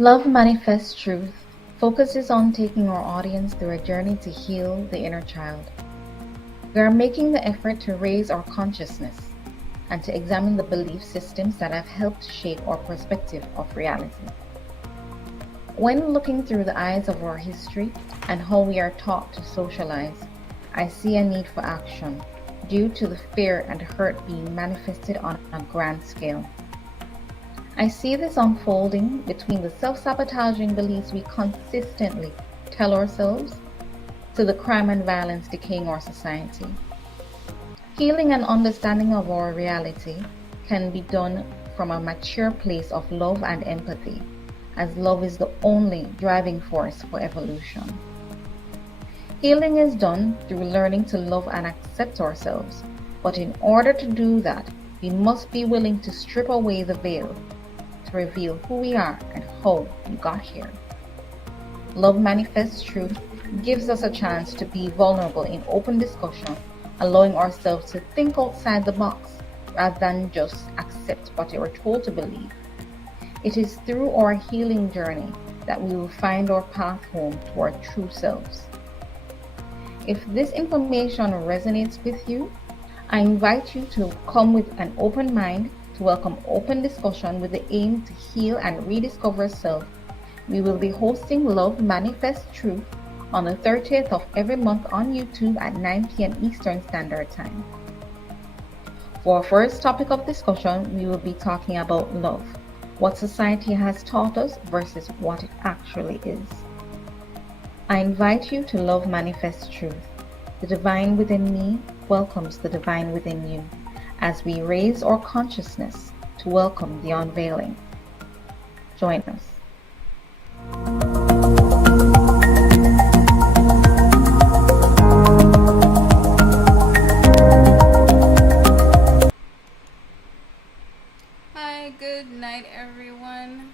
Love Manifests Truth focuses on taking our audience through a journey to heal the inner child. We are making the effort to raise our consciousness and to examine the belief systems that have helped shape our perspective of reality. When looking through the eyes of our history and how we are taught to socialize, I see a need for action due to the fear and hurt being manifested on a grand scale. I see this unfolding between the self-sabotaging beliefs we consistently tell ourselves to the crime and violence decaying our society. Healing and understanding of our reality can be done from a mature place of love and empathy, as love is the only driving force for evolution. Healing is done through learning to love and accept ourselves, but in order to do that, we must be willing to strip away the veil to reveal who we are and how we got here. Love Manifests Truth gives us a chance to be vulnerable in open discussion, allowing ourselves to think outside the box rather than just accept what we are told to believe. It is through our healing journey that we will find our path home to our true selves. If this information resonates with you, I invite you to come with an open mind to welcome open discussion with the aim to heal and rediscover self. We will be hosting Love Manifest Truth on the 30th of every month on YouTube at 9 p.m. Eastern Standard Time. For our first topic of discussion, we will be talking about love, what society has taught us versus what it actually is. I invite you to Love Manifest Truth. The divine within me welcomes the divine within you as we raise our consciousness to welcome the unveiling. Join us. Hi, good night, everyone.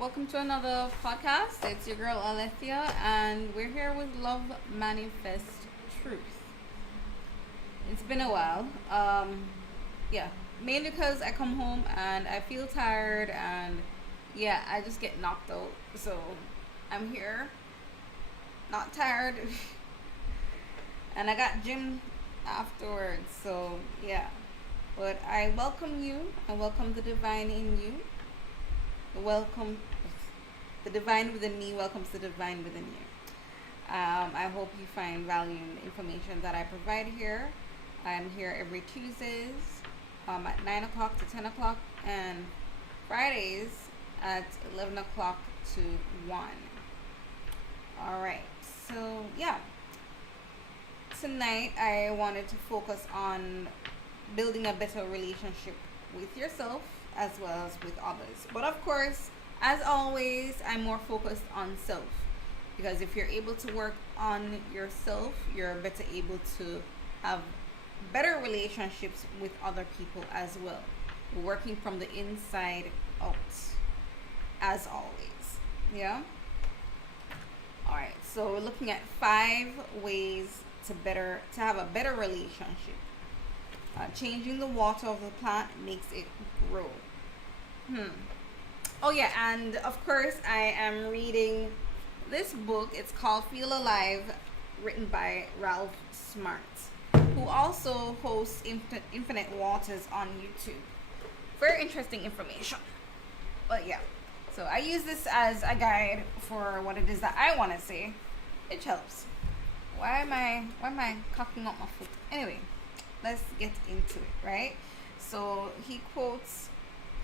Welcome to another podcast. It's your girl Alethea, and we're here with Love Manifest Truth. It's been a while. Mainly because I come home and I feel tired, and I just get knocked out. So I'm here, not tired, and I got gym afterwards. So but I welcome you. I welcome the divine in you. Welcome the divine within me welcomes the divine within you. I hope you find value in the information that I provide here. I'm here every Tuesdays at 9 o'clock to 10 o'clock and Fridays at 11 o'clock to 1. Alright, so tonight I wanted to focus on building a better relationship with yourself as well as with others. But of course, as always, I'm more focused on self, because if you're able to work on yourself, you're better able to have better relationships with other people as well. We're working from the inside out, as always. All right, so we're looking at 5 ways to have a better relationship. Changing the water of the plant makes it grow. And of course I am reading this book. It's called Feel Alive, written by Ralph Smart, who also hosts Infinite Waters on YouTube. Very interesting information. But so I use this as a guide for what it is that I want to say. It helps. Why am I cocking up my foot? Anyway, let's get into it, right? So he quotes,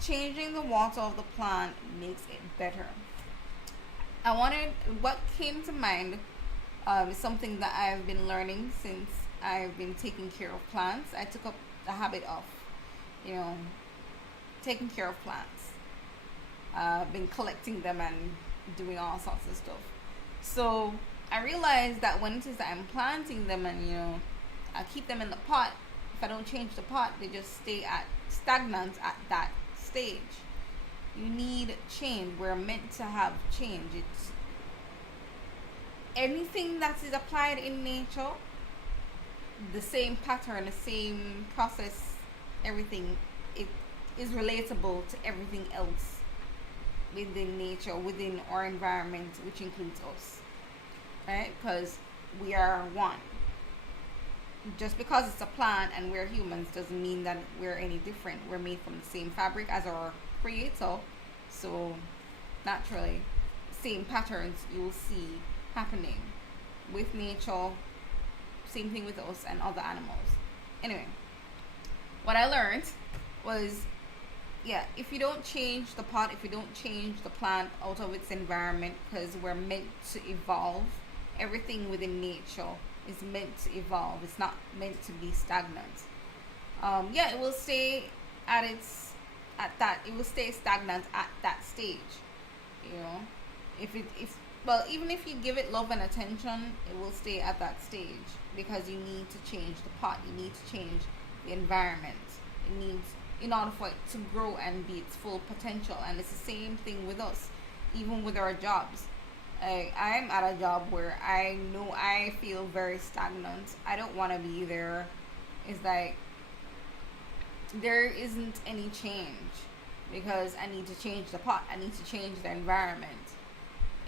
changing the water of the plant makes it better. What came to mind is something that I've been learning since I've been taking care of plants. I took up the habit of, taking care of plants. I've been collecting them and doing all sorts of stuff. So I realized that when it is that I'm planting them and, I keep them in the pot, if I don't change the pot, they just stay stagnant at that stage. You need change. We're meant to have change. It's anything that is applied in nature, the same pattern, the same process, everything, it is relatable to everything else within nature, within our environment, which includes us, right? Because we are one. Just because it's a plant and we're humans doesn't mean that we're any different. We're made from the same fabric as our creator. So naturally, same patterns you'll see happening with nature, same thing with us and other animals. Anyway, what I learned was, yeah, if you don't change the pot, if you don't change the plant out of its environment, because we're meant to evolve, everything within nature is meant to evolve. It's not meant to be stagnant. Yeah, it will stay it will stay stagnant at that stage. You know, if well, even if you give it love and attention, it will stay at that stage because you need to change the pot. You need to change the environment. It needs, in order for it to grow and be its full potential. And it's the same thing with us, even with our jobs. I'm at a job where I know I feel very stagnant. I don't want to be there. It's like there isn't any change because I need to change the pot. I need to change the environment.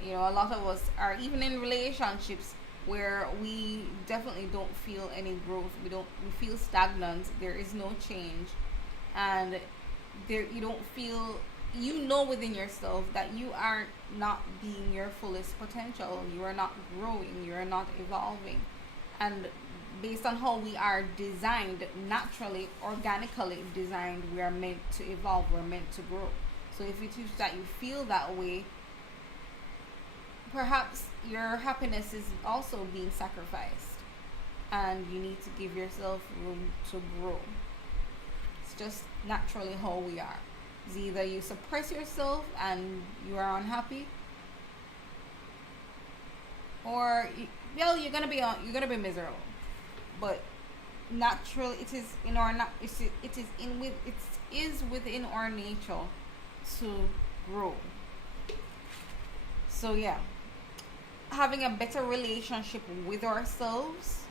You know, a lot of us are even in relationships where we definitely don't feel any growth. We feel stagnant. There is no change, and you don't feel, you know within yourself that you are not being your fullest potential. You are not growing. You are not evolving. And based on how we are designed, naturally, organically designed, we are meant to evolve. We're meant to grow. So if it is that you feel that way, perhaps your happiness is also being sacrificed. And you need to give yourself room to grow. It's just naturally how we are. It's either you suppress yourself and you are unhappy, or you're gonna be miserable. But naturally, it is in our it is within our nature to grow. So yeah, having a better relationship with ourselves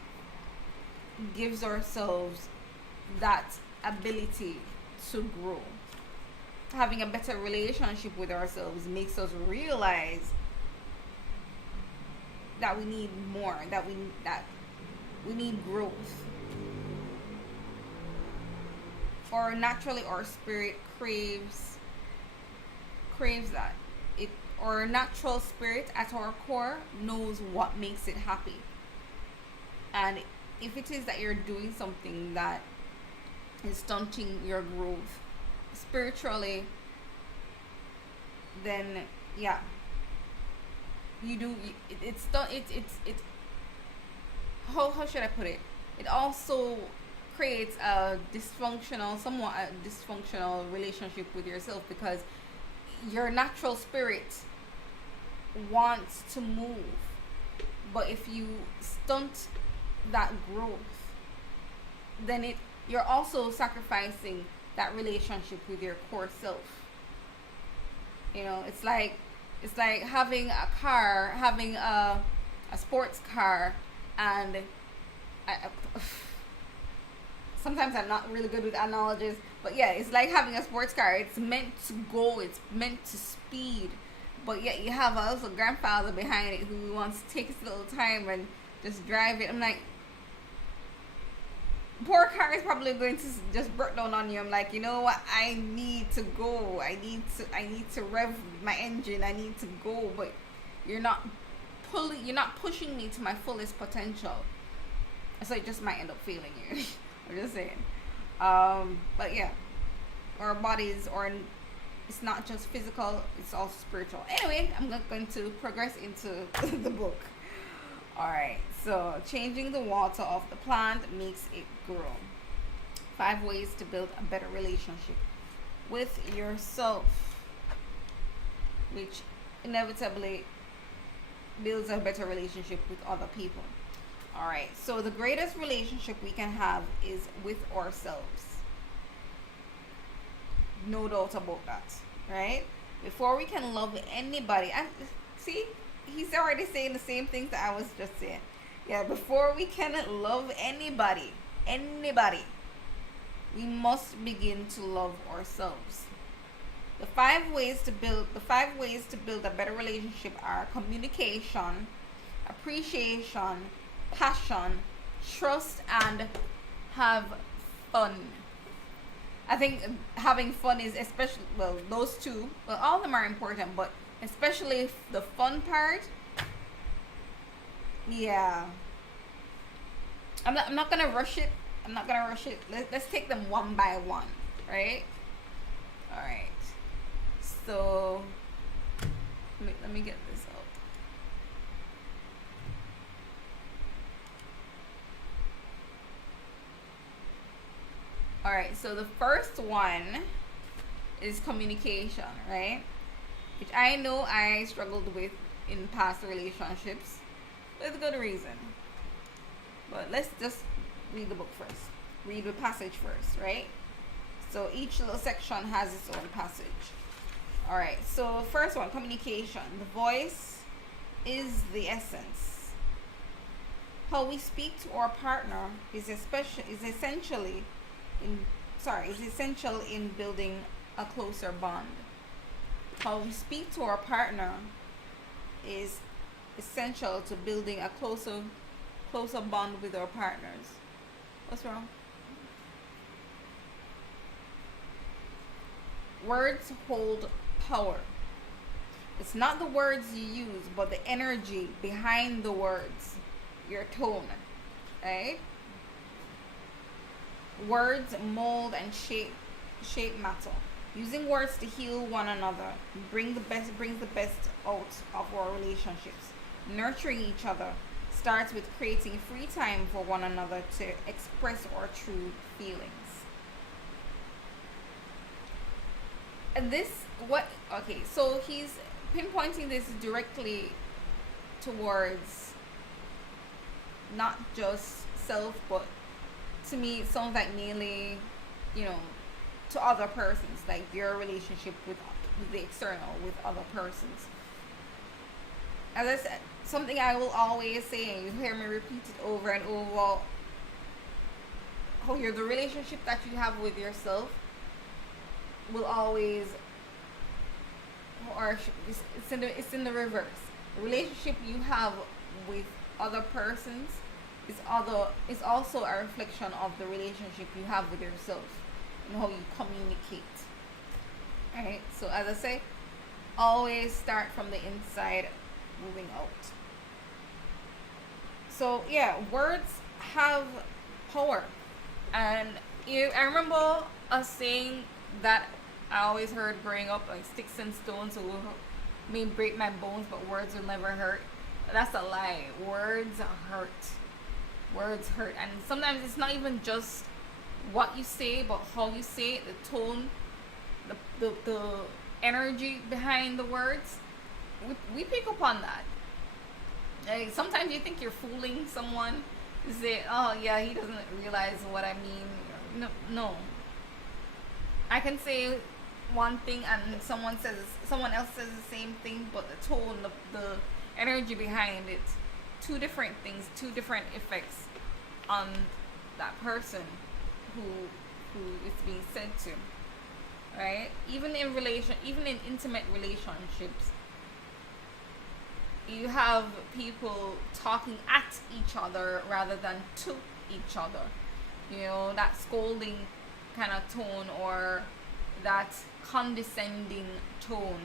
gives ourselves that ability to grow. Having a better relationship with ourselves makes us realize that we need more, that we need growth. Or naturally our spirit craves that. Our natural spirit at our core knows what makes it happy. And if it is that you're doing something that is stunting your growth spiritually, then yeah, how should I put it? It also creates somewhat a dysfunctional relationship with yourself, because your natural spirit wants to move, but if you stunt that growth, then you're also sacrificing that relationship with your core self. You know, it's like having a sports car, and sometimes I'm not really good with analogies, but yeah, it's like having a sports car. It's meant to go, it's meant to speed, but yet you have a little grandfather behind it who wants to take his little time and just drive it. I'm like, poor car is probably going to just break down on you. I'm like, you know what? I need to go. I need to rev my engine. I need to go, but you're not pushing me to my fullest potential. So it just might end up failing you. I'm just saying. But yeah, our bodies it's not just physical, it's also spiritual. Anyway, I'm not going to progress into the book. Alright, so changing the water of the plant makes it grow. 5 ways to build a better relationship with yourself, which inevitably builds a better relationship with other people. Alright, so the greatest relationship we can have is with ourselves. No doubt about that, right? Before we can love anybody, and see, he's already saying the same things that I was just saying. Yeah, before we can love anybody, we must begin to love ourselves. The 5 ways to build a better relationship are communication, appreciation, passion, trust, and have fun. I think having fun is especially, well, those two, well, all of them are important, but especially the fun part. Yeah, I'm not gonna rush it. Let's take them one by one, right? All right. So let me get this out. All right. So the first one is communication, right? Which I know I struggled with in past relationships with good reason. But let's just read the book first. Read the passage first, right? So each little section has its own passage. All right. So first one, communication. The voice is the essence. How we speak to our partner is essential in building a closer bond. How we speak to our partner is essential to building a closer bond with our partners. What's wrong? Words hold power. It's not the words you use, but the energy behind the words, your tone, right? Words mold and shape matter. Using words to heal one another brings the best out of our relationships. Nurturing each other starts with creating free time for one another to express our true feelings. And so he's pinpointing this directly towards not just self, but to me it sounds like mainly, to other persons, like your relationship with the external, with other persons. As I said, something I will always say, and you hear me repeat it over and over, the relationship that you have with yourself will always, or it's in the reverse. The relationship you have with other persons is also a reflection of the relationship you have with yourself and how you communicate. Alright, so as I say, always start from the inside, moving out. So yeah, words have power. And I remember us saying that I always heard growing up, like sticks and stones may break my bones, but words will never hurt. That's a lie. Words hurt. Words hurt. And sometimes it's not even just what you say, but how you say it, the tone, the energy behind the words. We pick up on that. Like, sometimes you think you're fooling someone. You say, oh yeah, he doesn't realize what I mean. No. I can say one thing and someone else says the same thing, but the tone, the energy behind it, two different things, two different effects on that person who it's being said to. Right? Even in intimate relationships, you have people talking at each other rather than to each other. That scolding kind of tone, or that condescending tone,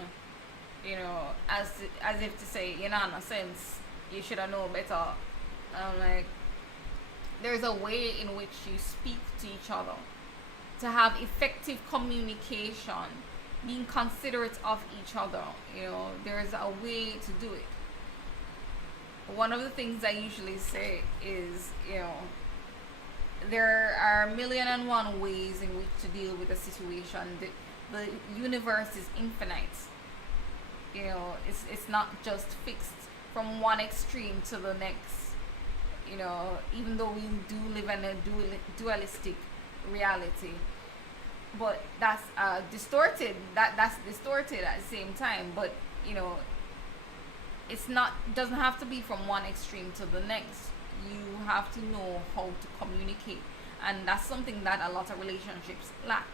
as if to say, you're not in a sense, you should have known better. Like, there's a way in which you speak to each other to have effective communication, being considerate of each other. There's a way to do it. One of the things I usually say is, there are 1,000,001 ways in which to deal with a situation. The universe is infinite. It's not just fixed from one extreme to the next. Even though we do live in a dualistic reality, but that's distorted. That's distorted at the same time. But doesn't have to be from one extreme to the next. You have to know how to communicate, and that's something that a lot of relationships lack.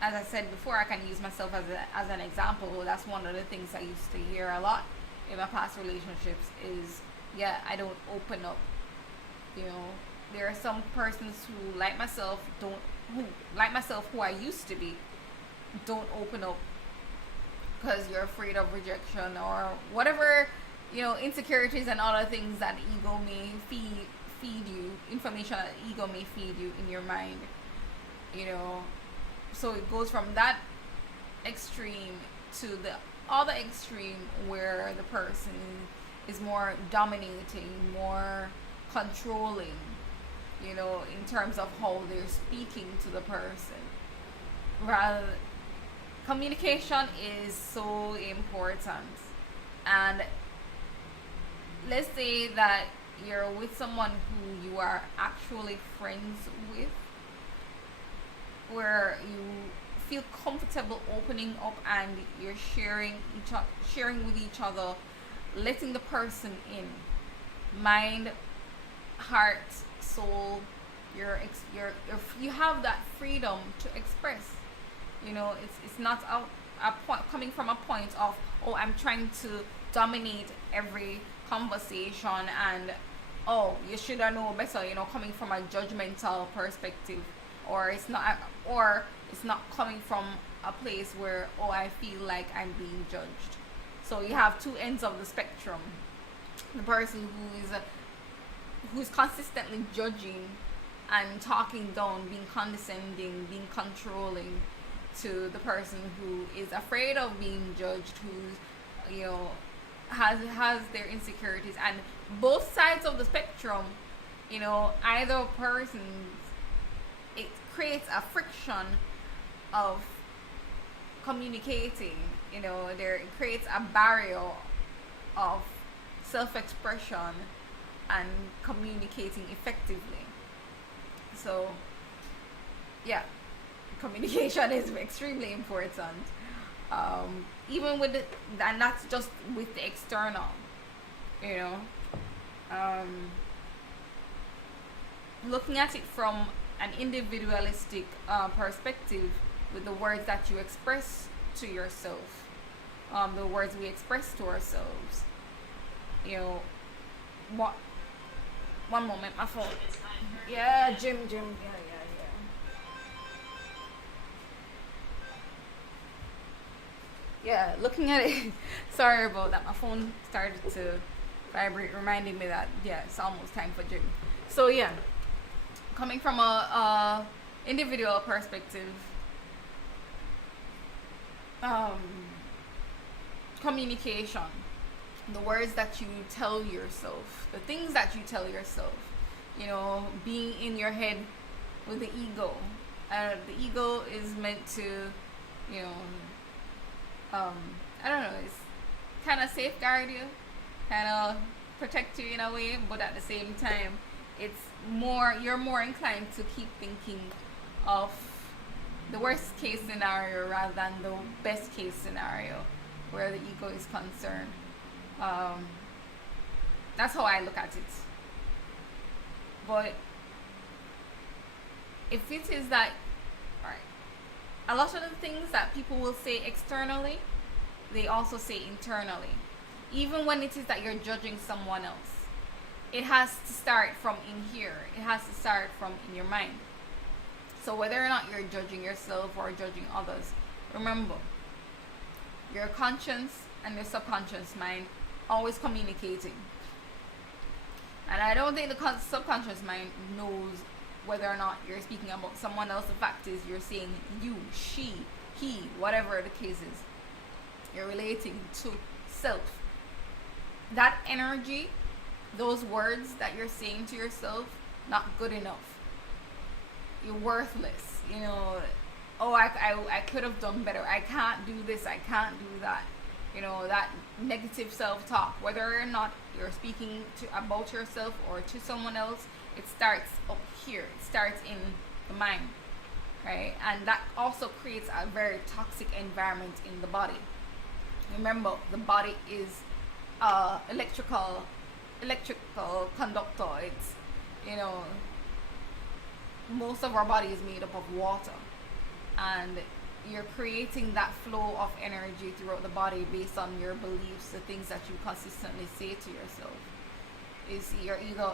as I said before, I can use myself as an example. That's one of the things I used to hear a lot in my past relationships is, yeah, I don't open up. You know, there are some persons who like myself who I used to be don't open up because you're afraid of rejection or whatever, you know, insecurities and other things that ego may feed you, information that ego may feed you in your mind, you know. So it goes from that extreme to the other extreme where the person is more dominating, more controlling, you know, in terms of how they're speaking to the person. Rather, communication is so important. And let's say that you're with someone who you are actually friends with, where you feel comfortable opening up and you're sharing with each other, letting the person in, mind, heart, soul, you have that freedom to express. You know, it's not a point coming from a point of, oh, I'm trying to dominate every conversation and, oh, you should have known better, you know, coming from a judgmental perspective, or it's not coming from a place where, oh, I feel like I'm being judged. So you have two ends of the spectrum. The person who's consistently judging and talking down, being condescending, being controlling, to the person who is afraid of being judged, who's, you know, has their insecurities. And both sides of the spectrum, you know, either person, it creates a friction of communicating, you know, it creates a barrier of self-expression and communicating effectively. So yeah, communication is extremely important, even with and that's just with the external, you know. Looking at it from an individualistic perspective, with the words that you express to yourself, the words we express to ourselves, you know. One moment, my phone. Yeah, Jim. Yeah. Yeah, looking at it. Sorry about that. My phone started to vibrate, reminding me that, yeah, it's almost time for gym. So yeah, coming from a individual perspective, communication, the words that you tell yourself, the things that you tell yourself, you know, being in your head with the ego. The ego is meant to, you know, I don't know, it's kind of safeguard you, kind of protect you in a way, but at the same time, you're more inclined to keep thinking of the worst case scenario rather than the best case scenario where the ego is concerned. That's how I look at it. But if it is that, alright, a lot of the things that people will say externally, they also say internally. Even when it is that you're judging someone else, it has to start from in here. It has to start from in your mind. So whether or not you're judging yourself or judging others, remember, your conscious and your subconscious mind always communicating. And I don't think the subconscious mind knows whether or not you're speaking about someone else. The fact is, you're saying you, she, he, whatever the case is. You're relating to self. That energy, those words that you're saying to yourself, not good enough. You're worthless. You know, oh, I could have done better. I can't do this. I can't do that. You know, that negative self-talk, whether or not you're speaking about yourself or to someone else, it starts up here. It starts in the mind, right? And that also creates a very toxic environment in the body. Remember, the body is electrical conductor. It's, you know, most of our body is made up of water, and you're creating that flow of energy throughout the body based on your beliefs, the things that you consistently say to yourself. Is you're either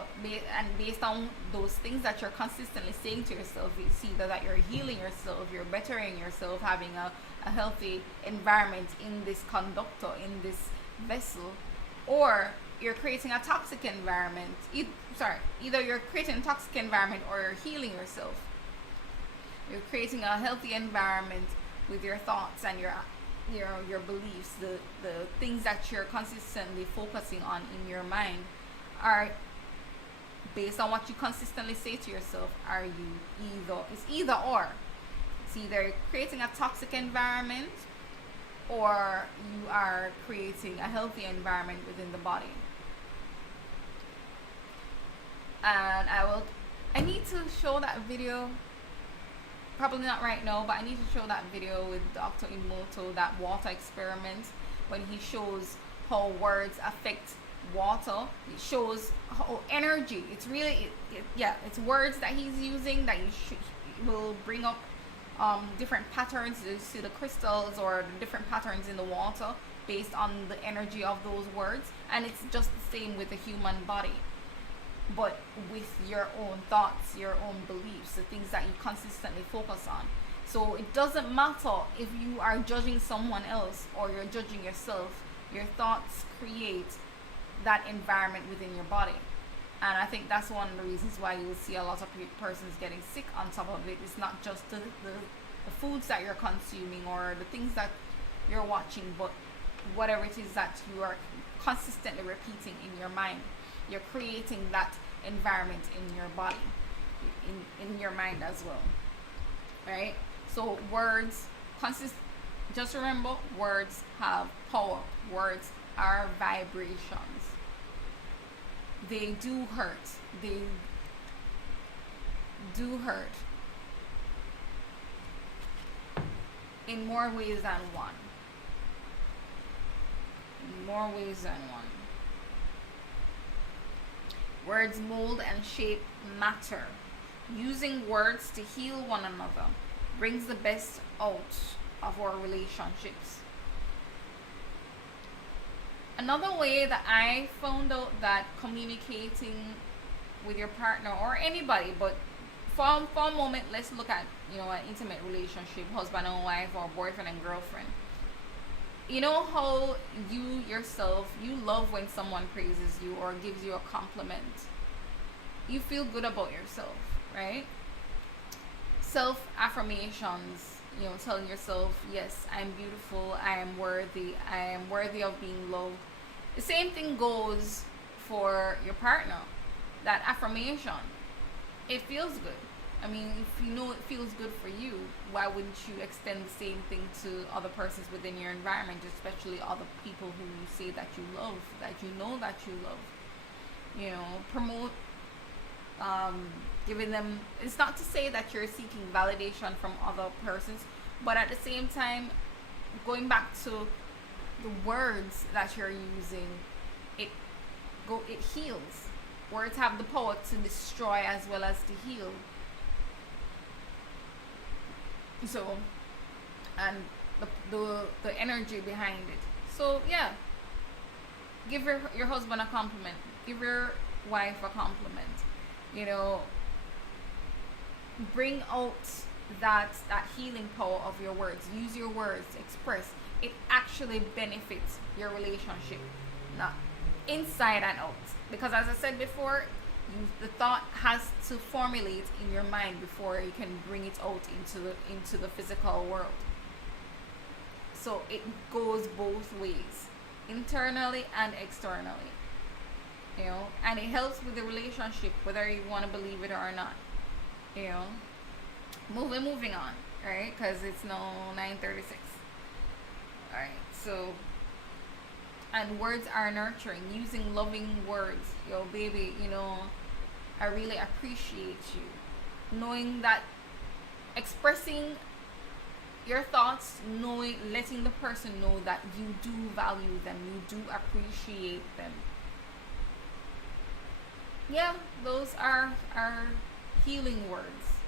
and based on those things that you're consistently saying to yourself, it's either that you're healing yourself, you're bettering yourself, having a healthy environment in this conductor, in this vessel, or you're creating a toxic environment. Either you're creating a toxic environment or you're healing yourself. You're creating a healthy environment with your thoughts and your beliefs, the things that you're consistently focusing on in your mind are based on what you consistently say to yourself. It's either or. It's either creating a toxic environment or you are creating a healthy environment within the body. And I need to show that video, probably not right now, but I need to show that video with Dr. Emoto, that water experiment, when he shows how words affect water. It shows how energy, it's really it's words that he's using that will bring up different patterns. You see the crystals or the different patterns in the water based on the energy of those words, and it's just the same with the human body, but with your own thoughts, your own beliefs, the things that you consistently focus on. So it doesn't matter if you are judging someone else or you're judging yourself, your thoughts create that environment within your body. And I think that's one of the reasons why you will see a lot of persons getting sick on top of it. It's not just the foods that you're consuming or the things that you're watching, but whatever it is that you are consistently repeating in your mind. You're creating that environment in your body, in your mind as well, right? So words just remember, words have power. Words are vibrations. They do hurt. They do hurt in more ways than one. In more ways than one. Words mold and shape matter. Using words to heal one another brings the best out of our relationships. Another way that I found out that communicating with your partner or anybody, but for a moment, let's look at an intimate relationship, husband and wife or boyfriend and girlfriend. You know how you yourself, you love when someone praises you or gives you a compliment. You feel good about yourself, right? Self-affirmations, telling yourself, yes, I'm beautiful, I am worthy of being loved. The same thing goes for your partner. That affirmation, it feels good. I mean, if you know it feels good for you, why wouldn't you extend the same thing to other persons within your environment, especially other people who you say that you love, that you know that you love? Promote, giving them, it's not to say that you're seeking validation from other persons, but at the same time, going back to the words that you're using, it heals. Words have the power to destroy as well as to heal. So, and the energy behind it. So yeah, give your husband a compliment. Give your wife a compliment. Bring out that healing power of your words. Use your words to express. It actually benefits your relationship, not inside and out. Because as I said before, the thought has to formulate in your mind before you can bring it out into the physical world. So it goes both ways, internally and externally. And it helps with the relationship, whether you want to believe it or not. Moving on, right? Because it's now 9:36. All right, so. And words are nurturing. Using loving words. Yo, baby, I really appreciate you. Knowing that, expressing your thoughts, letting the person know that you do value them, you do appreciate them. Yeah, those are healing words.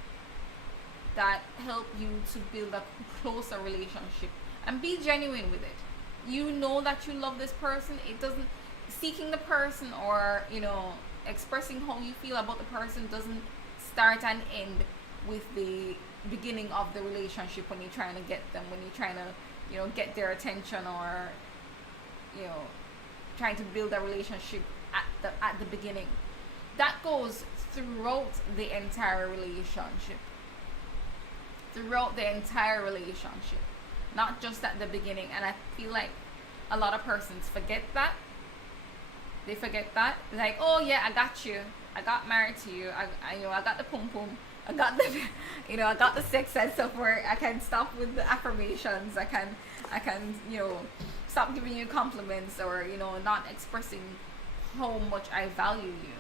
that help you to build a closer relationship, and be genuine with it. You know that you love this person. It doesn't, seeking the person, or expressing how you feel about the person, doesn't start and end with the beginning of the relationship, when you're trying to get them, when you're trying to get their attention, or you know trying to build a relationship at the beginning. That goes throughout the entire relationship. Throughout the entire relationship, not just at the beginning. And I feel like a lot of persons forget that. They forget that. Like, oh yeah, I got you. I got married to you. I got the pum pum. I got the, I got the sex and stuff where I can stop with the affirmations. I can, stop giving you compliments, or, not expressing how much I value you.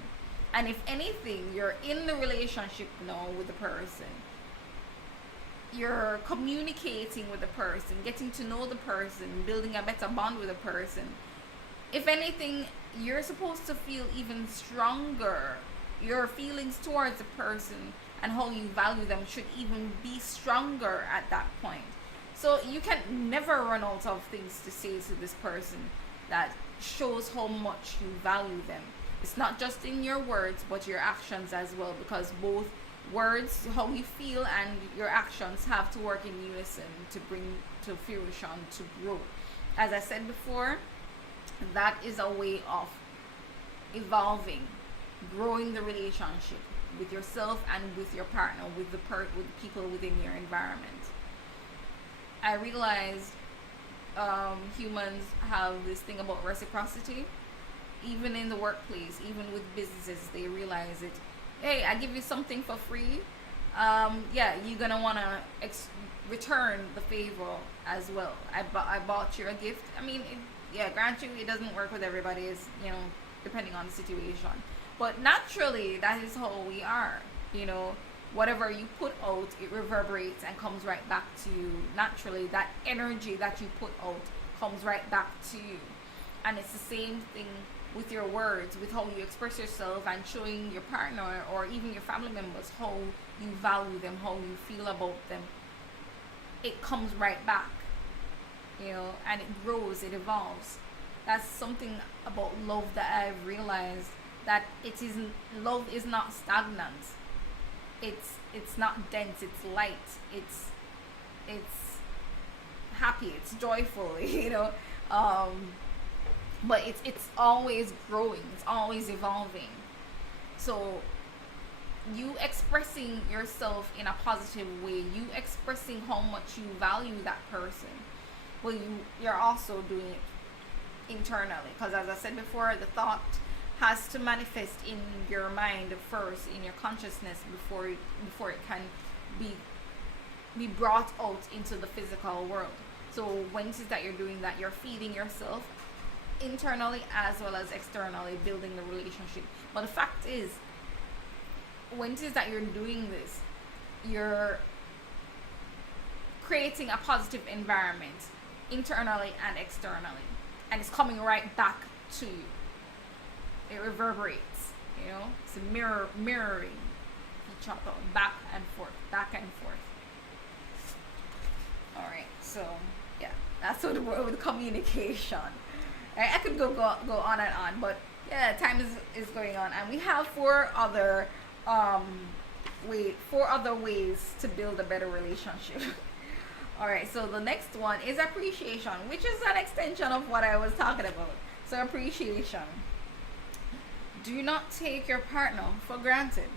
And if anything, you're in the relationship now with the person. You're communicating with the person, getting to know the person, building a better bond with the person. If anything, you're supposed to feel even stronger. Your feelings towards the person and how you value them should even be stronger at that point. So you can never run out of things to say to this person that shows how much you value them. It's not just in your words, but your actions as well, because both words, how you feel, and your actions have to work in unison to bring to fruition, to grow. As I said before, that is a way of evolving, growing the relationship with yourself and with your partner, with the people within your environment. I realized humans have this thing about reciprocity. Even in the workplace, even with businesses, they realize it. Hey, I give you something for free. You're gonna wanna return the favor as well. I bought you a gift. I mean, grant you, it doesn't work with everybody. It's, depending on the situation. But naturally, that is how we are. Whatever you put out, it reverberates and comes right back to you. Naturally, that energy that you put out comes right back to you. And it's the same thing with your words, with how you express yourself, and showing your partner or even your family members how you value them, how you feel about them. It comes right back, and it grows, it evolves. That's something about love that I've realized, that love is not stagnant. It's not dense, it's light, it's happy, it's joyful, but it's always growing, it's always evolving. So you expressing yourself in a positive way, you expressing how much you value that person, well, you're also doing it internally, because as I said before, the thought has to manifest in your mind first, in your consciousness, before it can be brought out into the physical world. So when it is that you're doing that, you're feeding yourself internally as well as externally, building the relationship. But the fact is, when it is that you're doing this, you're creating a positive environment internally and externally, and it's coming right back to you. It reverberates, it's mirroring each other, back and forth. All right, so yeah, that's what the word with communication. Right? I could go on and on, but yeah, time is going on, and we have four other ways to build a better relationship. All right, so the next one is appreciation, which is an extension of what I was talking about. So appreciation. Do not take your partner for granted.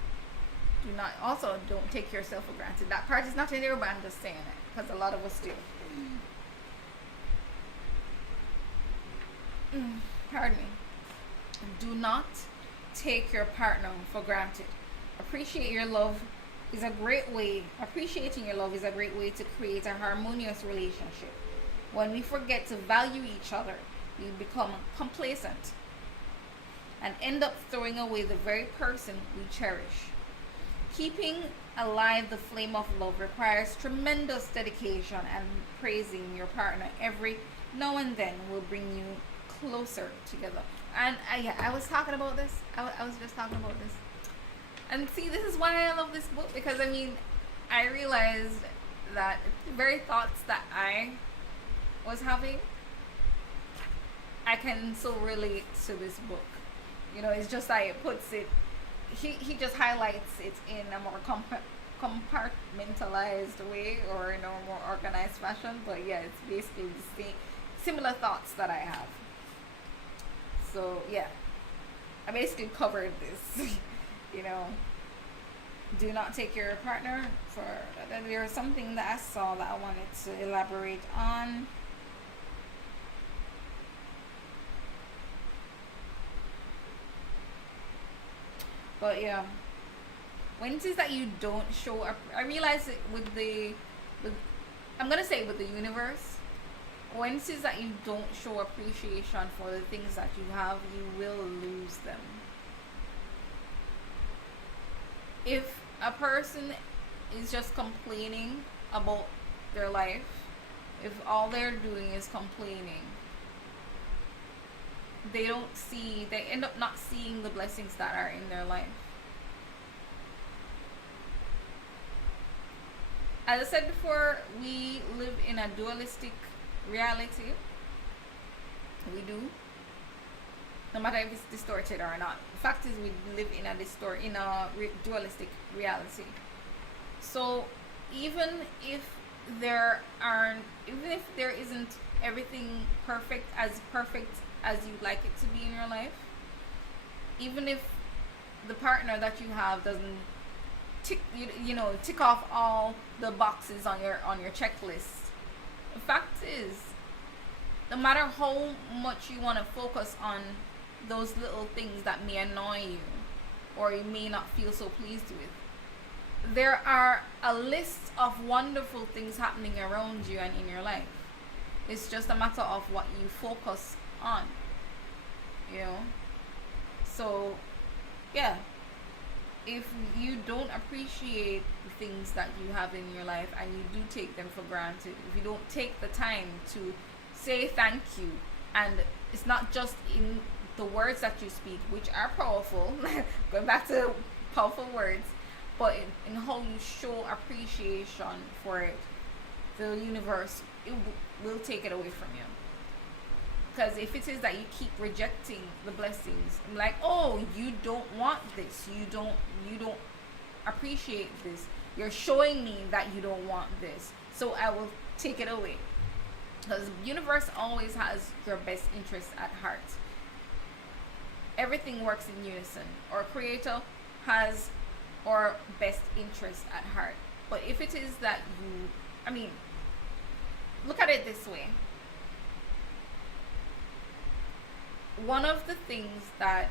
Don't take yourself for granted. That part is not in there, but I'm just saying it because a lot of us do. Pardon me. Do not take your partner for granted. Appreciating your love is a great way to create a harmonious relationship. When we forget to value each other, we become complacent and end up throwing away the very person we cherish. Keeping alive the flame of love requires tremendous dedication, and praising your partner every now and then will bring you closer together. And I was talking about this. I was just talking about this. And see, this is why I love this book, because I realized that the very thoughts that I was having, I can so relate to this book. You know, it's just like it puts it. He just highlights it in a more compartmentalized way, or in a more organized fashion. But yeah, it's basically the same, similar thoughts that I have. So yeah, I basically covered this. You know, do not take your partner for. There's something that I saw that I wanted to elaborate on. But yeah, when it is that you don't show up, I realize it with with, I'm gonna say with the universe. When it is that you don't show appreciation for the things that you have, you will lose them. If a person is just complaining about their life, if all they're doing is complaining, they end up not seeing the blessings that are in their life. As I said before, we live in a dualistic reality. We do. No matter if it's distorted or not. The fact is, we live in dualistic reality. So even if even if there isn't everything perfect as you'd like it to be in your life, even if the partner that you have doesn't tick off all the boxes on your checklist, the fact is, no matter how much you want to focus on those little things that may annoy you or you may not feel so pleased with, there are a list of wonderful things happening around you and in your life. It's just a matter of what you focus on, you know. So yeah, if you don't appreciate the things that you have in your life and you do take them for granted, if you don't take the time to say thank you, and it's not just in the words that you speak, which are powerful, going back to powerful words, but in how you show appreciation for it, the universe will take it away from you. Because if it is that you keep rejecting the blessings, like, oh, you don't want this, you don't appreciate this, you're showing me that you don't want this, so I will take it away. Because the universe always has your best interest at heart. Everything works in unison. Our creator has our best interest at heart. But if it is that look at it this way. One of the things that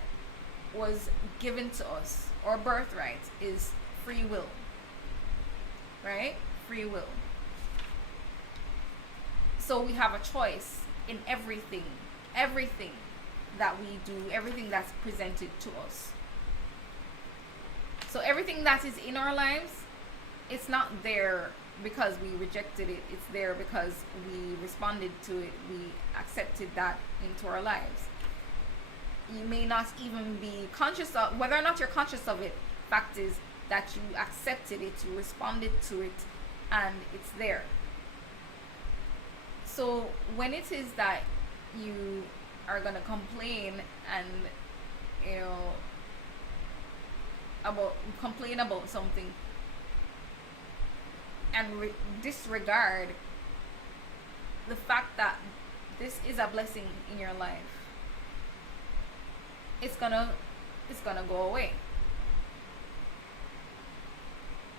was given to us, or birthright, is free will. Right? Free will. So we have a choice in everything that we do, everything that's presented to us. So everything that is in our lives, it's not there because we rejected it. It's there because we responded to it. We accepted that into our lives. You may not even be conscious of, whether or not you're conscious of it, fact is that you accepted it, you responded to it, and it's there. So when it is that you are gonna complain and complain about something and disregard the fact that this is a blessing in your life, it's gonna go away.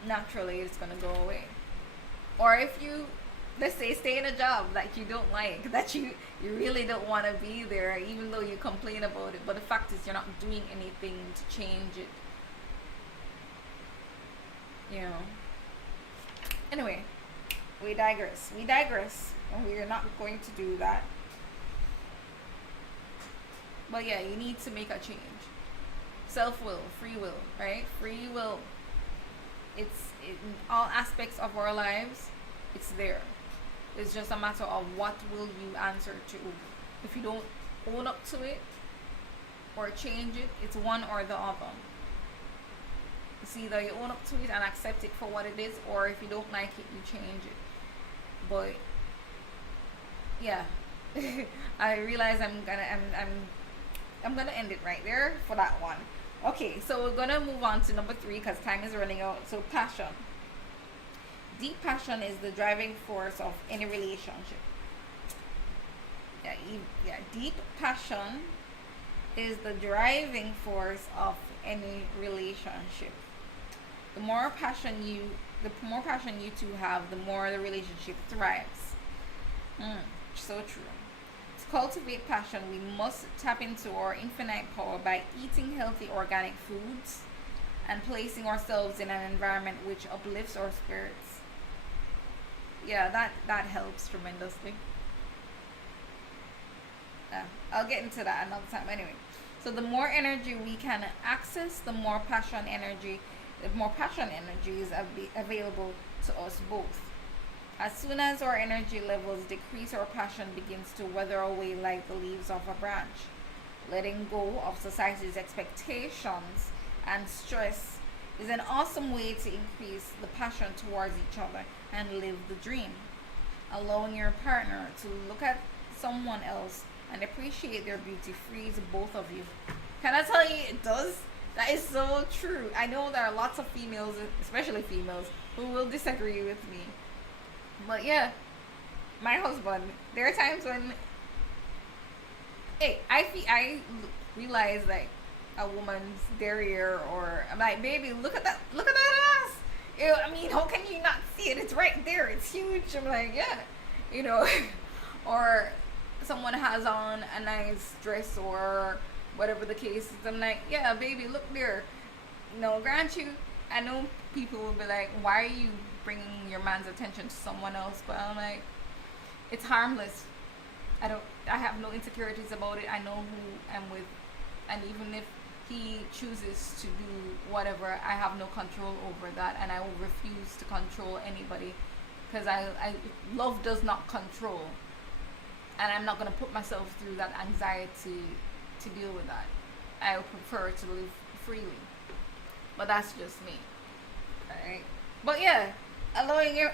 Naturally, it's gonna go away. Or if you, let's say, stay in a job that you don't like, that you really don't want to be there, even though you complain about it, but the fact is you're not doing anything to change it. Anyway, we digress, and we are not going to do that. But yeah, you need to make a change. Self-will, free will, right? Free will, it's in all aspects of our lives. It's there. It's just a matter of what will you answer to. If you don't own up to it or change it, it's one or the other. It's either you own up to it and accept it for what it is, or if you don't like it, you change it. But yeah, I realize I'm gonna end it right there for that one. Okay, so we're gonna move on to number 3 because time is running out. So passion. Deep passion is the driving force of any relationship. Yeah, deep passion is the driving force of any relationship. The more passion you two have, the more the relationship thrives. So true. To cultivate passion, we must tap into our infinite power by eating healthy organic foods and placing ourselves in an environment which uplifts our spirits. Yeah, that helps tremendously. Yeah, I'll get into that another time. Anyway, so the more energy we can access, the more passion energy is available to us both. As soon as our energy levels decrease, our passion begins to wither away like the leaves of a branch. Letting go of society's expectations and stress is an awesome way to increase the passion towards each other and live the dream. Allowing your partner to look at someone else and appreciate their beauty frees both of you. Can I tell you, it does? That is so true. I know there are lots of females, especially females, who will disagree with me. But yeah, my husband, there are times when, hey, I realize like a woman's derriere, or I'm like, baby, look at that ass. I mean, how can you not see it? It's right there. It's huge. I'm like, yeah, you know, or someone has on a nice dress or whatever the case is. I'm like, yeah, baby, look there. Grant you, I know people will be like, why are you bringing your man's attention to someone else? But I'm like, it's harmless. I have no insecurities about it. I know who I'm with, and even if he chooses to do whatever, I have no control over that, and I will refuse to control anybody, because I love does not control, and I'm not going to put myself through that anxiety to deal with that. I would prefer to live freely, but that's just me, right? But yeah, allowing your,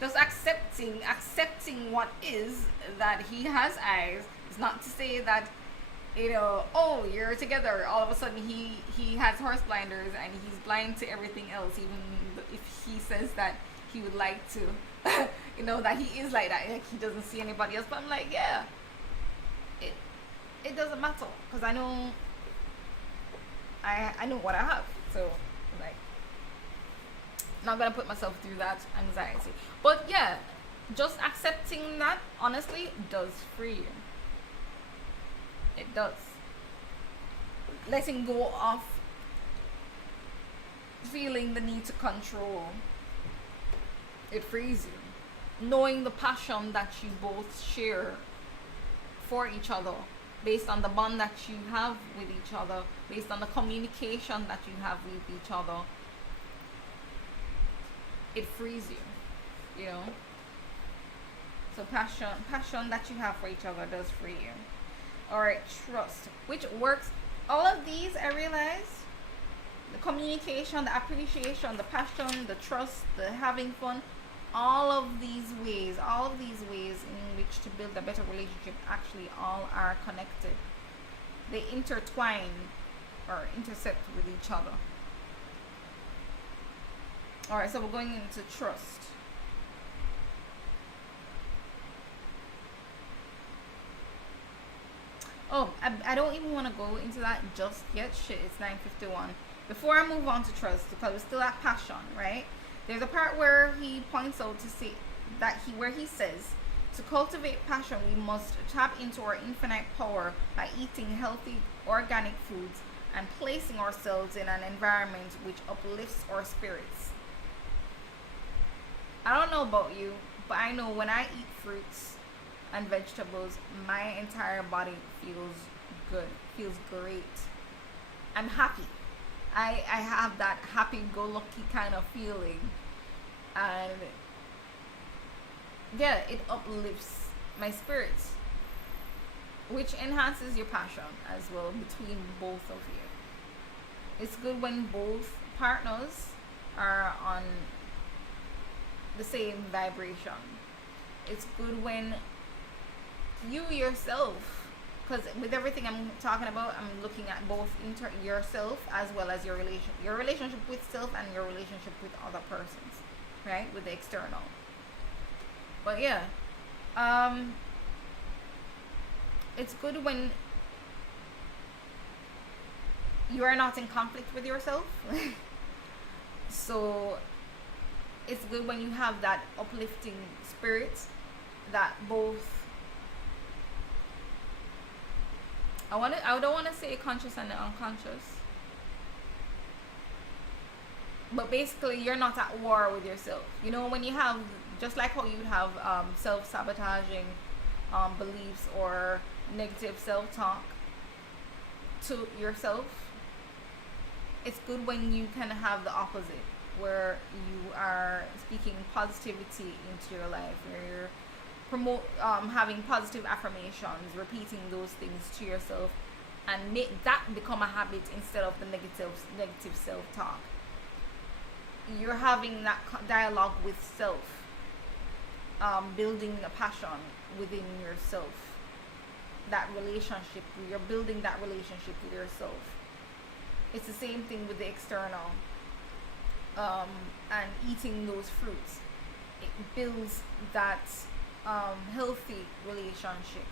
just accepting what is, that he has eyes. It's not to say that, oh, you're together, all of a sudden he has horse blinders and he's blind to everything else, even if he says that he would like to that he is like that, like he doesn't see anybody else. But I'm like, yeah, it doesn't matter, because I know what I have. So like, not gonna put myself through that anxiety. But yeah, just accepting that honestly does free you. It does. Letting go of feeling the need to control, it frees you. Knowing the passion that you both share for each other, based on the bond that you have with each other, based on the communication that you have with each other, it frees you. So passion that you have for each other does free you. Alright, trust, which works. All of these, I realize, the communication, the appreciation, the passion, the trust, the having fun, all of these ways in which to build a better relationship actually all are connected. They intertwine or intersect with each other. Alright, so we're going into trust. Oh, I don't even want to go into that just yet. Shit, it's 9:51. Before I move on to trust, because we're still at passion, right? There's a part where he points out to say that where he says, to cultivate passion, we must tap into our infinite power by eating healthy organic foods and placing ourselves in an environment which uplifts our spirits. I don't know about you, but I know when I eat fruits and vegetables, my entire body feels good, feels great. I'm happy. I have that happy-go-lucky kind of feeling, and yeah, it uplifts my spirits, which enhances your passion as well between both of you. It's good when both partners are on the same vibration. It's good when you yourself, because with everything I'm talking about, I'm looking at both yourself as well as your relationship with self and your relationship with other persons, right? With the external. But yeah, it's good when you are not in conflict with yourself. So it's good when you have that uplifting spirit that both, I don't want to say conscious and unconscious, but basically you're not at war with yourself. You know, when you have, just like how you would have self-sabotaging beliefs or negative self-talk to yourself, it's good when you can have the opposite, where you are speaking positivity into your life, where you're having positive affirmations, repeating those things to yourself, and make that become a habit instead of the negative self-talk. You're having that dialogue with self, building a passion within yourself, that relationship, you're building that relationship with yourself. It's the same thing with the external, and eating those fruits. It builds that healthy relationship,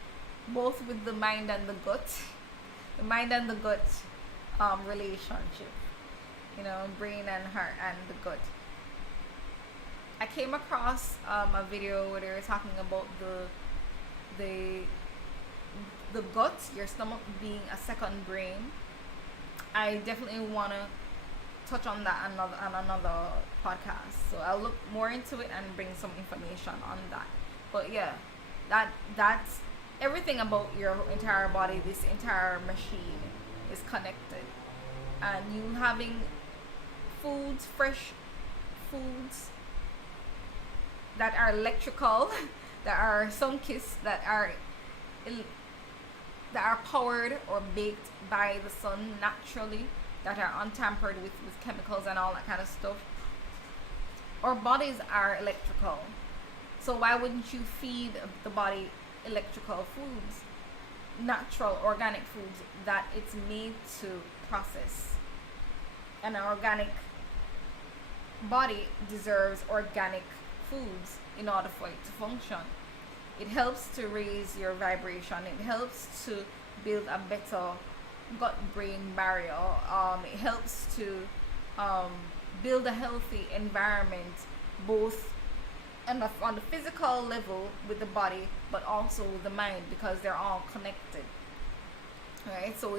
both with the mind and the gut. The mind and the gut relationship, you know, brain and heart and the gut. I came across a video where they were talking about the gut, your stomach being a second brain. I definitely want to touch on that on another podcast, so I'll look more into it and bring some information on that. But yeah, that's everything about your entire body. This entire machine is connected, and you having fresh foods that are electrical, that are sun-kissed, that are powered or baked by the sun naturally, that are untampered with chemicals and all that kind of stuff. Our bodies are electrical, so why wouldn't you feed the body electrical foods, natural organic foods that it's made to process? An organic body deserves organic foods in order for it to function. It helps to raise your vibration. It helps to build a better gut-brain barrier. It helps to build a healthy environment, both on the physical level with the body, but also the mind, because they're all connected. Right? So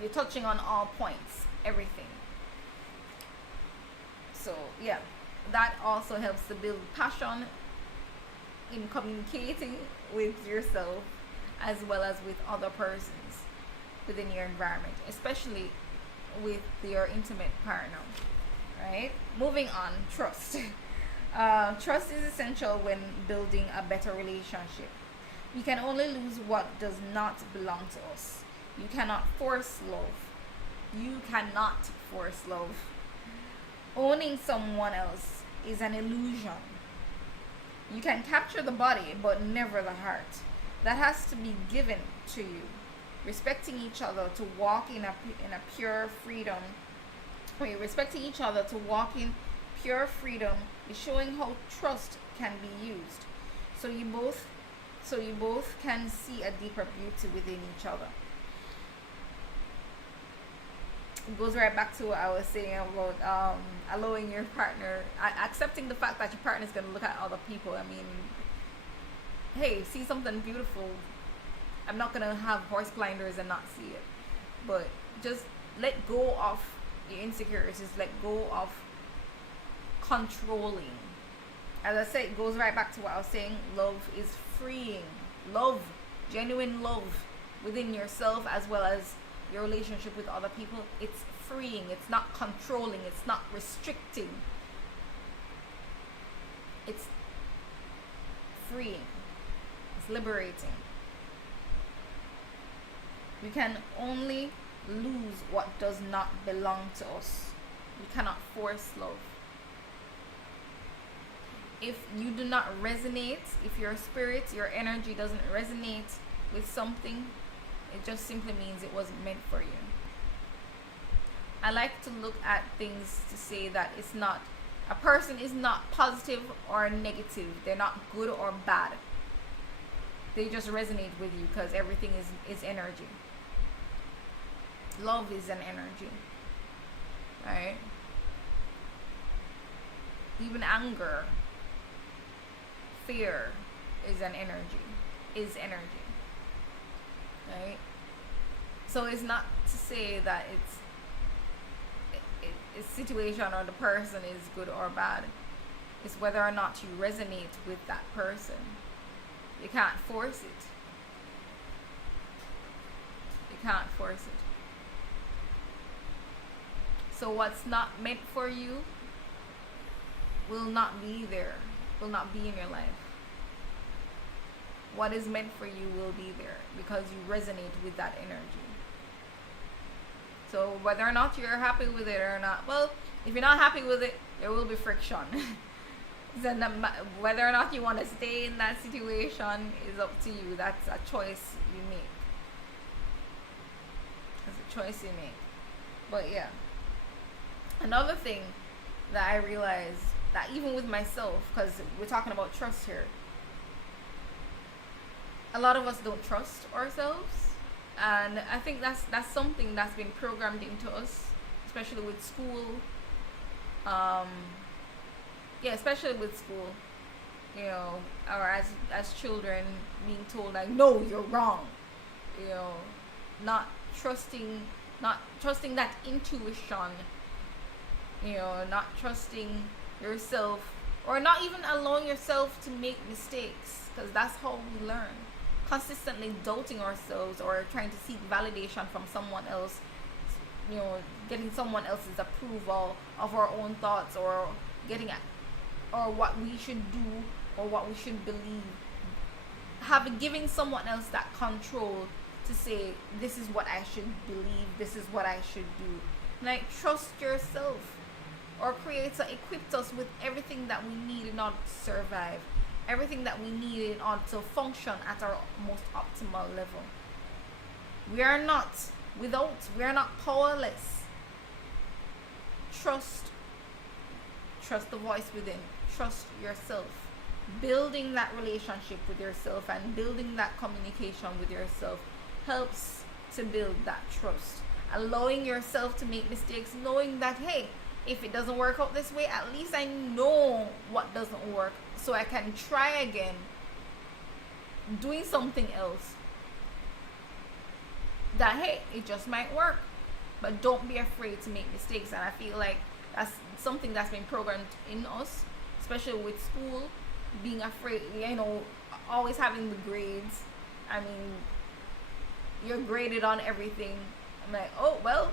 you're touching on all points, everything. So yeah, that also helps to build passion in communicating with yourself as well as with other persons within your environment, especially with your intimate partner. Right? Moving on, trust. Trust is essential when building a better relationship. We can only lose what does not belong to us. You cannot force love. You cannot force love. Owning someone else is an illusion. You can capture the body, but never the heart. That has to be given to you. Respecting each other to walk in a pure freedom. Respecting each other to walk in pure freedom is showing how trust can be used. So you both can see a deeper beauty within each other. It goes right back to what I was saying about allowing your partner, accepting the fact that your partner is going to look at other people. I mean, hey, see something beautiful, I'm not going to have horse blinders and not see it. But just let go of your insecurities, let go of controlling. As I said, it goes right back to what I was saying. Love is freeing. Love, genuine love within yourself as well as your relationship with other people. It's freeing. It's not controlling. It's not restricting. It's freeing. It's liberating. We can only lose what does not belong to us. We cannot force love. If you do not resonate, if your spirit, your energy doesn't resonate with something, it just simply means it wasn't meant for you. I like to look at things to say that it's not, a person is not positive or negative. They're not good or bad. They just resonate with you because everything is energy. Love is an energy. Right? Even anger, fear is an energy. Is energy. Right? So it's not to say that it's situation or the person is good or bad. It's whether or not you resonate with that person. You can't force it. You can't force it. So what's not meant for you will not be there, will not be in your life. What is meant for you will be there because you resonate with that energy. So whether or not you're happy with it or not, well, if you're not happy with it, there will be friction. So whether or not you want to stay in that situation is up to you. That's a choice you make. That's a choice you make. But yeah. Another thing that I realized, that even with myself, because we're talking about trust here, a lot of us don't trust ourselves. And I think that's something that's been programmed into us, especially with school. Especially with school, you know, or as children being told like, no, you're wrong, you know, not trusting that intuition, you know, not trusting yourself, or not even allowing yourself to make mistakes, because that's how we learn. Consistently doubting ourselves or trying to seek validation from someone else, you know, getting someone else's approval of our own thoughts, or or what we should do or what we should believe, giving someone else that control to say, this is what I should believe, this is what I should do. Like, trust yourself. Our Creator equipped us with everything that we need in order to survive, everything that we need in order to function at our most optimal level. We are not powerless. Trust the voice within. Trust yourself. Building that relationship with yourself and building that communication with yourself helps to build that trust. Allowing yourself to make mistakes, knowing that, hey, if it doesn't work out this way, at least I know what doesn't work, so I can try again, doing something else. That, hey, it just might work. But don't be afraid to make mistakes. And I feel like that's something that's been programmed in us, especially with school, being afraid, you know, always having the grades. I mean, you're graded on everything. I'm like, oh, well,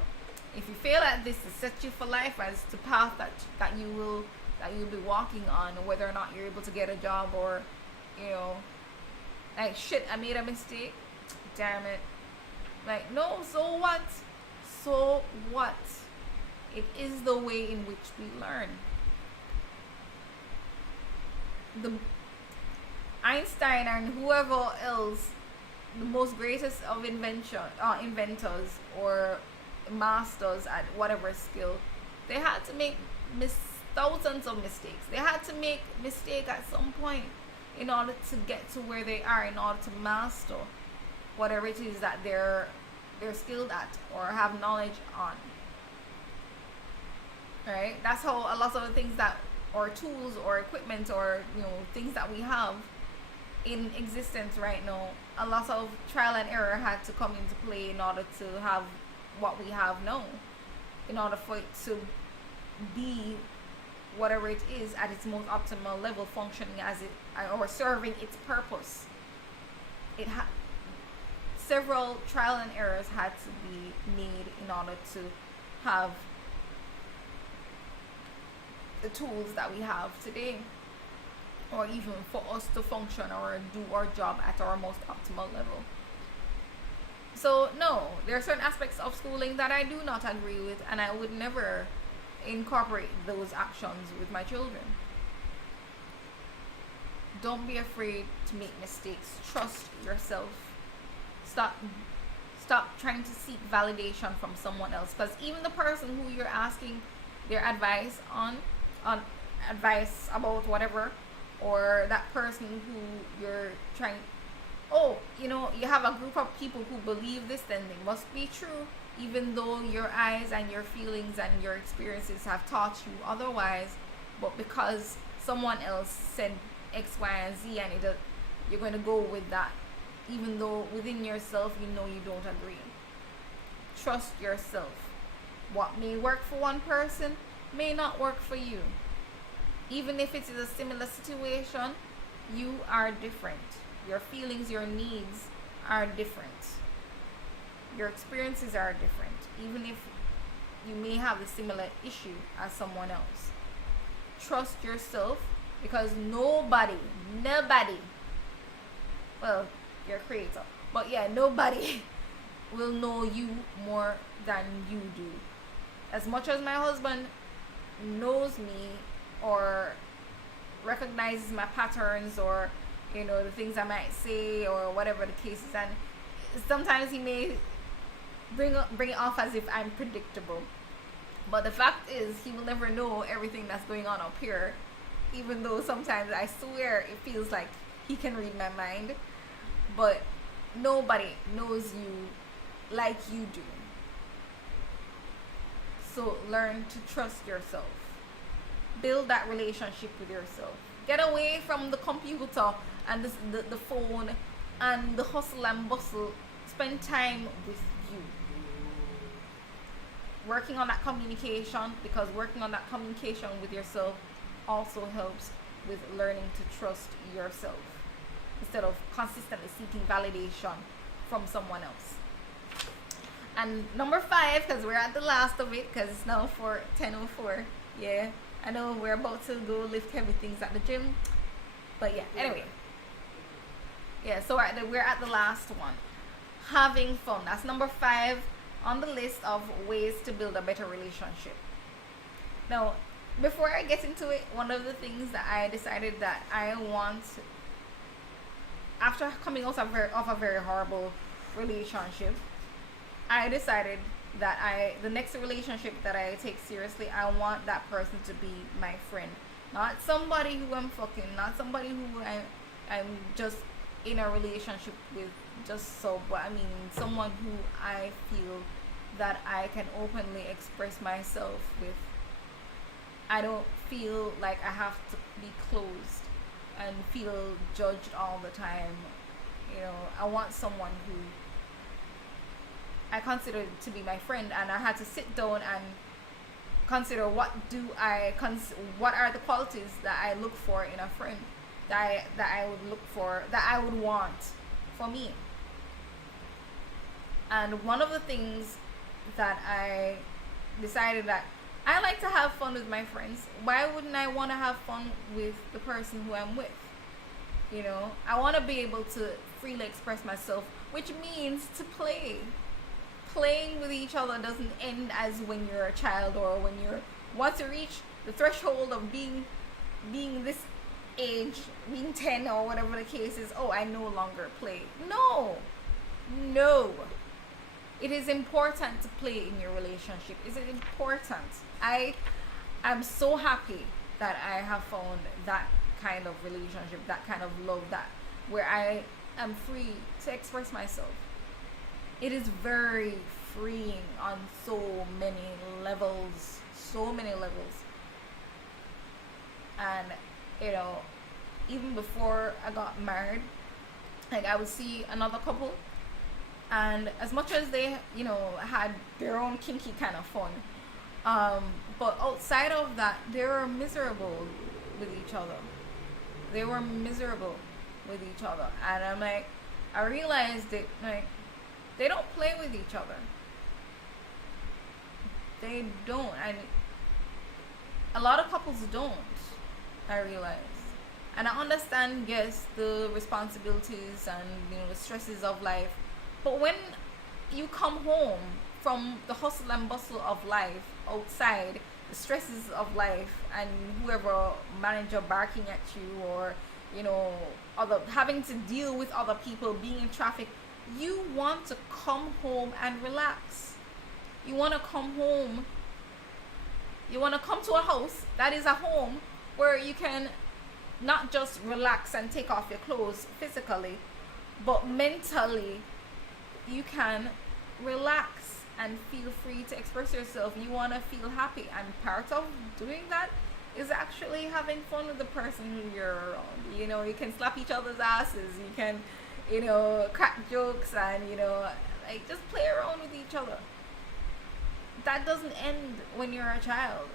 if you fail at this, it sets you for life as the path that you'll be walking on, whether or not you're able to get a job, or, you know, like, shit, I made a mistake, damn it. Like, no, so what? So what? It is the way in which we learn. The Einstein and whoever else, the most greatest of inventors or masters at whatever skill, they had to make thousands of mistakes. They had to make mistake at some point in order to get to where they are, in order to master whatever it is that they're skilled at or have knowledge on. Right? That's how a lot of the things that, or tools or equipment, or, you know, things that we have in existence right now, a lot of trial and error had to come into play in order to have what we have now, in order for it to be whatever it is at its most optimal level, functioning as it, or serving its purpose. Several trial and errors had to be made in order to have the tools that we have today, or even for us to function or do our job at our most optimal level. So no, there are certain aspects of schooling that I do not agree with, and I would never incorporate those actions with my children. Don't be afraid to make mistakes. Trust yourself. Stop trying to seek validation from someone else, because even the person who you're asking their advice on advice about whatever, or that person who you're trying, oh, you have a group of people who believe this, then they must be true, even though your eyes and your feelings and your experiences have taught you otherwise. But because someone else said X, Y, and Z, and you're going to go with that, even though within yourself you don't agree. Trust yourself. What may work for one person may not work for you. Even if it is a similar situation, you are different. Your feelings, your needs are different. Your experiences are different, even if you may have a similar issue as someone else. Trust yourself, because nobody, well, your creator, but yeah, nobody will know you more than you do. As much as my husband knows me or recognizes my patterns, or the things I might say, or whatever the case is, and sometimes he may bring it off as if I'm predictable, but the fact is he will never know everything that's going on up here, even though sometimes I swear it feels like he can read my mind. But nobody knows you like you do. So learn to trust yourself. Build that relationship with yourself. Get away from the computer and the phone and the hustle and bustle. Spend time with you. Working on that communication, because working on that communication with yourself also helps with learning to trust yourself, instead of consistently seeking validation from someone else. And number 5, because we're at the last of it, because it's now for 10:04. Yeah, I know we're about to go lift heavy things at the gym, but yeah, anyway. Yeah, so we're at the last one. Having fun. That's number 5 on the list of ways to build a better relationship. Now, before I get into it, one of the things that I decided that I want, after coming out of a very horrible relationship, I decided that the next relationship that I take seriously, I want that person to be my friend. Not somebody who I'm fucking, not somebody who I'm just in a relationship with just so, but I mean someone who I feel that I can openly express myself with. I don't feel like I have to be closed and feel judged all the time. I want someone who I consider to be my friend, and I had to sit down and consider what are the qualities that I look for in a friend, that I would look for, that I would want for me. And one of the things that I decided, that I like to have fun with my friends. Why wouldn't I want to have fun with the person who I'm with? I want to be able to freely express myself, which means to play. Playing with each other doesn't end as when you're a child, or once you reach the threshold of being this age, being 10 or whatever the case is. Oh, I no longer play. No. It is important to play in your relationship. Is it important? I'm so happy that I have found that kind of relationship, that kind of love, that where I am free to express myself. It is very freeing on so many levels. And even before I got married, like, I would see another couple, and as much as they had their own kinky kind of fun, but outside of that, they were miserable with each other. And I'm like, I realized that, like, they don't play with each other. They don't. And a lot of couples don't, I realized. And I understand, yes, the responsibilities and the stresses of life. But when you come home from the hustle and bustle of life outside, the stresses of life, and whoever manager barking at you, or you know, other having to deal with other people, being in traffic, you want to come home and relax. You want to come home. You want to come to a house that is a home where you can not just relax and take off your clothes physically, but mentally you can relax and feel free to express yourself. You want to feel happy, and part of doing that is actually having fun with the person who you're around. You know, you can slap each other's asses, you can, you know, crack jokes, and you know, like, just play around with each other. That doesn't end when you're a child.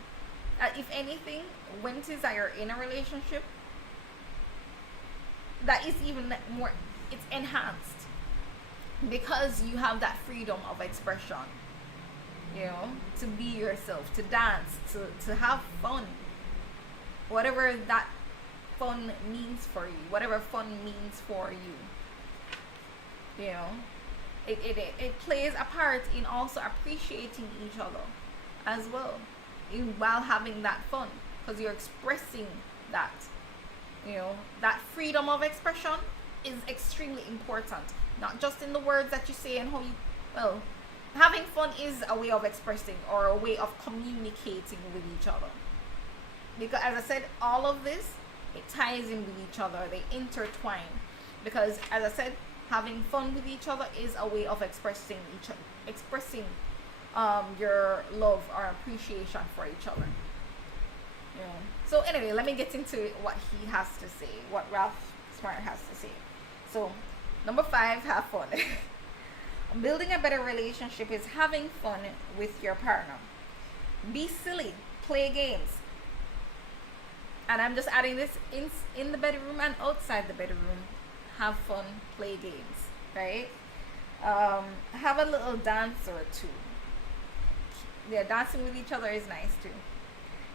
If anything, when it is that you're in a relationship, that is even more, it's enhanced, because you have that freedom of expression, you know, to be yourself, to dance, to have fun, whatever that fun means for you, whatever fun means for you, you know. It plays a part in also appreciating each other as well, while having that fun, because you're expressing that. You know, that freedom of expression is extremely important, not just in the words that you say and how you, well, having fun is a way of expressing, or a way of communicating with each other, because as I said, all of this, it ties in with each other, they intertwine, because as I said, having fun with each other is a way of expressing your love or appreciation for each other. Yeah. So anyway, let me get into what he has to say, what Ralph Smart has to say. So, number 5, have fun. Building a better relationship is having fun with your partner. Be silly, play games. And I'm just adding this in the bedroom and outside the bedroom. Have fun, play games, right? Have a little dance or two. Yeah, dancing with each other is nice too.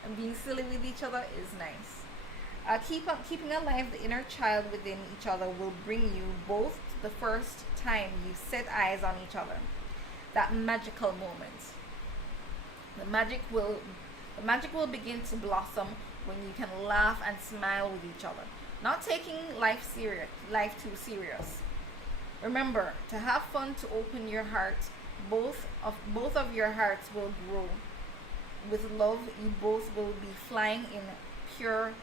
And being silly with each other is nice. Keeping alive the inner child within each other will bring you both the first time you set eyes on each other. That magical moment. The magic will begin to blossom when you can laugh and smile with each other. Not taking life too serious. Remember to have fun, to open your heart. Both of your hearts will grow. With love, you both will be flying in pure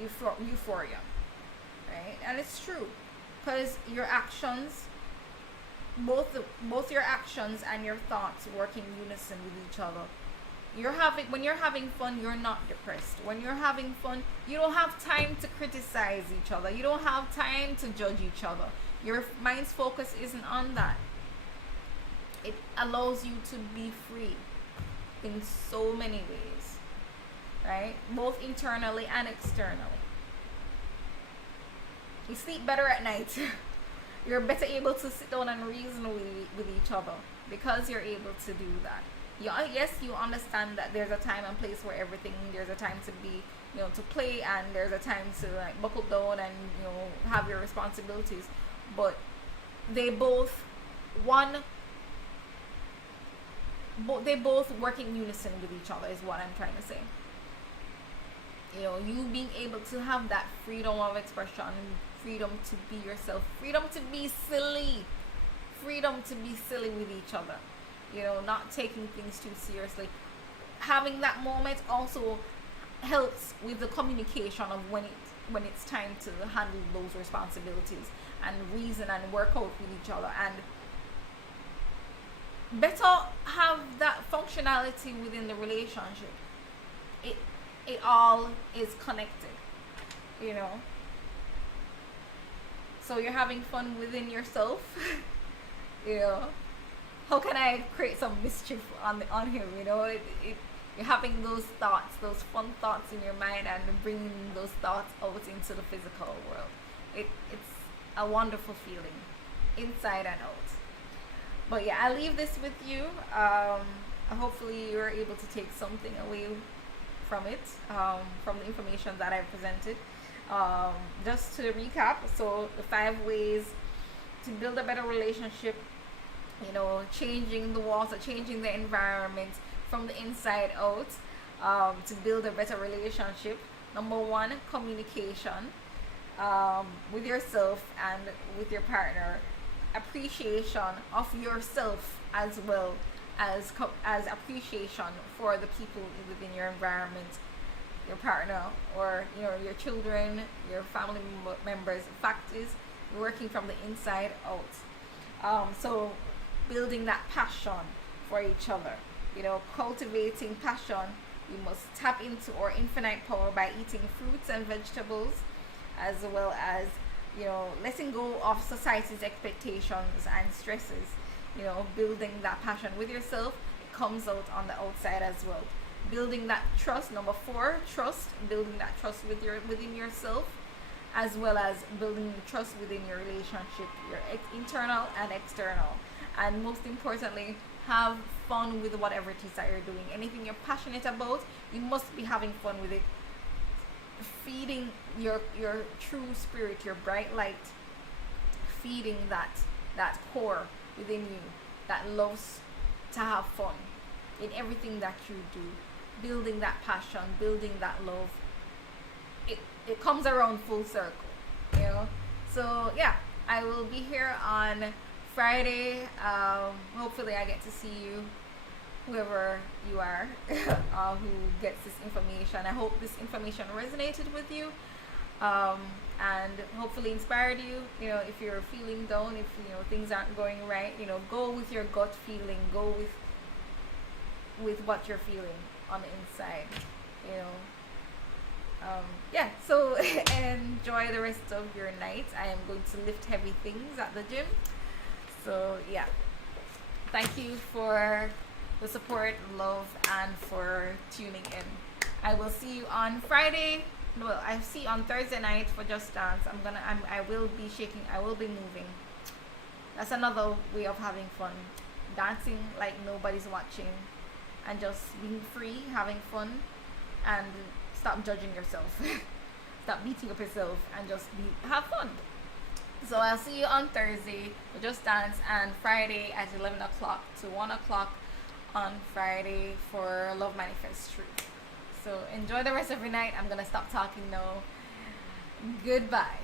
euphoria, right? And it's true, because your actions, both your actions and your thoughts work in unison with each other. When you're having fun, you're not depressed. When you're having fun, you don't have time to criticize each other. You don't have time to judge each other. Your mind's focus isn't on that. It allows you to be free in so many ways, right? Both internally and externally. You sleep better at night. You're better able to sit down and reason with each other, because you're able to do that. Yes, you understand that there's a time and place for everything. There's a time to be, you know, to play, and there's a time to like buckle down and, you know, have your responsibilities. But they both work in unison with each other is what I'm trying to say. You know, you being able to have that freedom of expression, freedom to be yourself, freedom to be silly with each other. You know, not taking things too seriously. Having that moment also helps with the communication of when it's time to handle those responsibilities, and reason and work out with each other, and better have that functionality within the relationship. It all is connected, you know. So you're having fun within yourself. You know, how can I create some mischief on him? You know, you're having those thoughts, those fun thoughts in your mind, and bringing those thoughts out into the physical world. It's a wonderful feeling, inside and out. But yeah, I'll leave this with you. Hopefully you're able to take something away from it, from the information that I've presented. Just to recap, so the 5 ways to build a better relationship, you know, changing the walls, or changing the environment from the inside out. to build a better relationship. Number one, communication with yourself and with your partner, appreciation of yourself as well as appreciation for the people within your environment, your partner, or your children, your family members. Fact is, you're working from the inside out. So building that passion for each other, cultivating passion. We must tap into our infinite power by eating fruits and vegetables, as well as letting go of society's expectations and stresses. Building that passion with yourself, it comes out on the outside as well. Building that trust. Number four, trust. Building that trust within yourself, as well as building the trust within your relationship, your internal and external. And most importantly, have fun with whatever it is that you're doing. Anything you're passionate about, you must be having fun with it. Feeding your true spirit, your bright light, feeding that core within you that loves to have fun in everything that you do. Building that passion, building that love, it comes around full circle. So yeah, I will be here on Friday. Hopefully I get to see you, whoever you are, who gets this information. I hope this information resonated with you, and hopefully inspired you. If you're feeling down, if things aren't going right, go with your gut feeling, go with what you're feeling on the inside. Yeah, so enjoy the rest of your night. I am going to lift heavy things at the gym. So yeah, thank you for the support, love, and for tuning in. I will see you on Friday. Well, I see you on Thursday night for Just Dance. I will be shaking. I will be moving. That's another way of having fun, dancing like nobody's watching, and just being free, having fun, and stop judging yourself. Stop beating up yourself and just have fun. So I'll see you on Thursday for Just Dance, and Friday at 11 o'clock to 1 o'clock on Friday for Love Manifest Truth. So enjoy the rest of your night. I'm going to stop talking now. Goodbye.